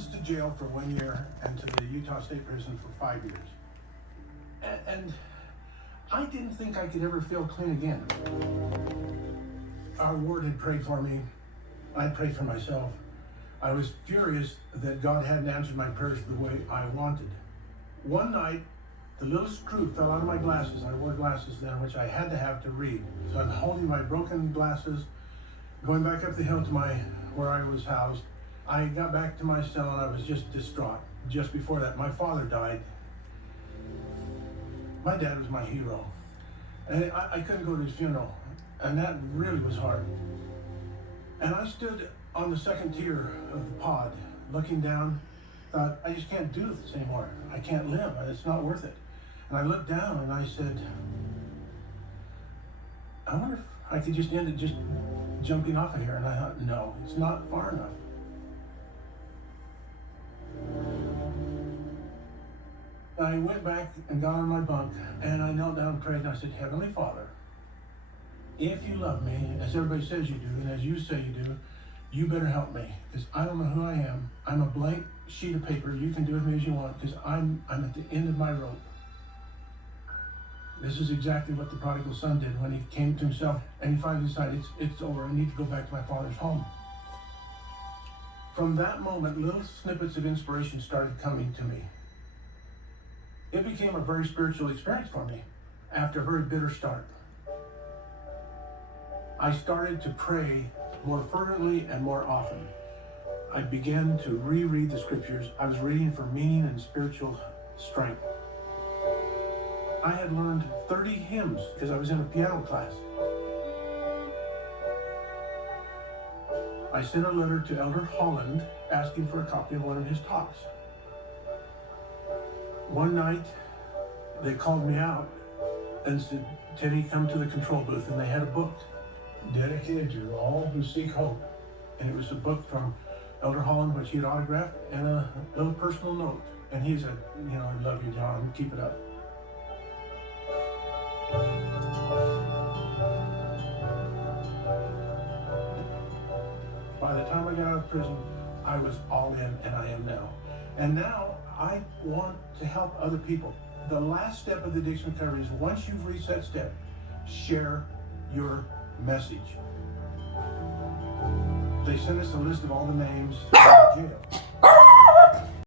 sentenced to jail for 1 year and to the Utah State Prison for 5 years. And I didn't think I could ever feel clean again. Our ward had prayed for me. I prayed for myself. I was furious that God hadn't answered my prayers the way I wanted. One night, the little screw fell out of my glasses. I wore glasses then, which I had to have to read. So I'm holding my broken glasses, going back up the hill to where I was housed. I got back to my cell and I was just distraught. Just before that, my father died. My dad was my hero. And I couldn't go to his funeral, and that really was hard. And I stood on the second tier of the pod, looking down, thought, I just can't do this anymore. I can't live, it's not worth it. And I looked down and I said, I wonder if I could just end it just jumping off of here. And I thought, no, it's not far enough. I went back and got on my bunk and I knelt down and prayed and I said, Heavenly Father, if you love me, as everybody says you do, and as you say you do, you better help me, because I don't know who I am. I'm a blank sheet of paper. You can do with me as you want, because I'm at the end of my rope. This is exactly what the prodigal son did when he came to himself and he finally decided, it's over, I need to go back to my father's home. From that moment, little snippets of inspiration started coming to me. It became a very spiritual experience for me after a very bitter start. I started to pray more fervently and more often. I began to reread the scriptures. I was reading for meaning and spiritual strength. I had learned 30 hymns because I was in a piano class. I sent a letter to Elder Holland asking for a copy of one of his talks. One night, they called me out and said, Teddy, come to the control booth, and they had a book dedicated to all who seek hope. And it was a book from Elder Holland, which he had autographed, and a little personal note. And he said, I love you, John, keep it up. By the time I got out of prison, I was all in, and I am now. And now I want to help other people. The last step of the addiction recovery is once you've reached that step, share your message. They sent us a list of all the names in the jail.